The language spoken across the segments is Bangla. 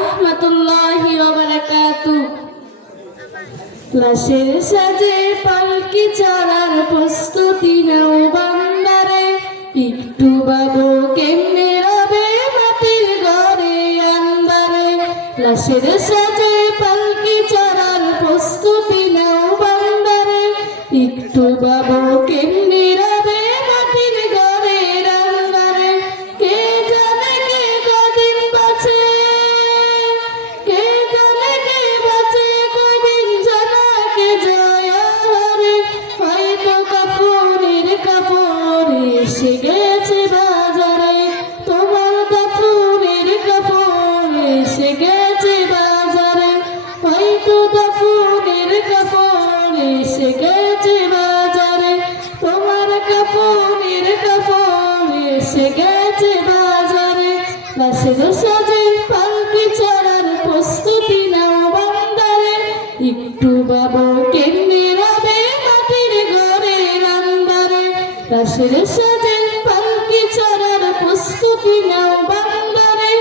রহমতুল্লাহি ওয়া বারাকাতুহু। লাশের সাজে পালকি চড়ার প্রস্তুতি নাও বান্দারে, একটু বাবু কেমনে রবে মাটির ঘরে আন্দারে। লাশের সাজে পালকি চড়ার প্রস্তুতি নাও বান্দারে, একটু বাবু কেমনে রবে মাটির ঘরে আন্দারে। কে জানে কে কদিন বাঁচে, কে জানে কে বাঁচে কদিন জানা কে যায় হারে। হয়তো কাফনের কাপড় এসে গেছে বাজারে, তোমার কাফনের কাপড় এসে গেছে বাজারে। হয়তো কাফনের কাপড় এসে গেছে বাজারে, তোমার কাফনের কাপড় এসে গেছে বাজারে। লাশের সাজে পালকি চড়ার প্রস্তুতি নাও বান্দারে, একটু বাবু কেমনে রবে মাটির ঘরে আন্দারে। লাশের সাজে পালকি চড়ার প্রস্তুতি নাও বান্দারে,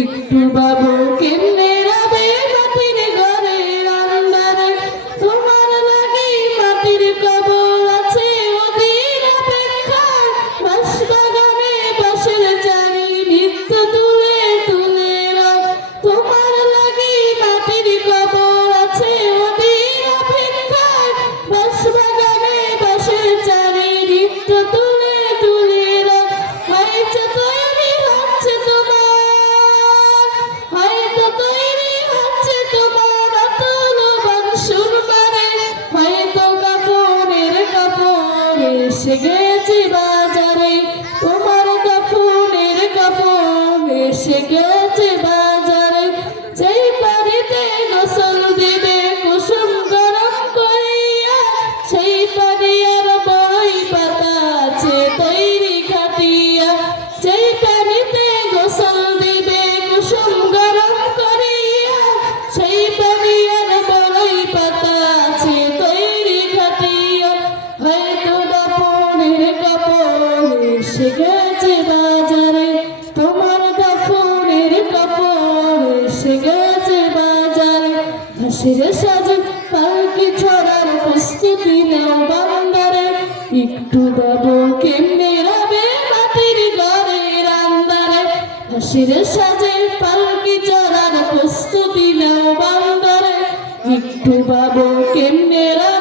একটু বাবু কেমনে রবে মাটির ঘরে আন্দারে। তোমার লাগি মাটির কবর আছে অধীর অপেক্ষায়, বাঁশবাগানে বাঁশের চারি নিত্য তুলে তুলে রাও। তোমার লাগি মাটির কবর আছে অধীর অপেক্ষায়, বাঁশবাগানে বাঁশের চারি নিত্য তুলে তুলে রাও। হয়তো তৈরি হচ্ছে তোমার, হয়তো তৈরি হচ্ছে তোমার অতুল বংশুর বারে। হয়তো কাফনের কাপড় এসে গেছে বাজারে, তোমার কাফনের কাপড় এসে গেছে বাজারে। যেই পানিতে গোসল দিবে কুসুম গরম করিয়া, সেই পানি আর বড়ই পাতা আছে তৈরি খাটিয়া। যেই পানিতে গোসল দিবে কুসুম গরম করিয়া, সেই পানি আর বড়ই পাতা আছে তৈরি খাটিয়া। হয়তো কাফনের কাপড় এসে গেছে বাজারে, তোমার কাফনের কাপড় এসে গেছে বাজারে। লাশের সাজে পালকি চড়ার প্রস্তুতি নাও বান্দারে, একটু বাবু কেমনে রবে মাটির ঘরে আন্দারে। লাশের সাজে পালকি চড়ার প্রস্তুতি নাও বান্দারে, একটু বাবু কেমনে রবে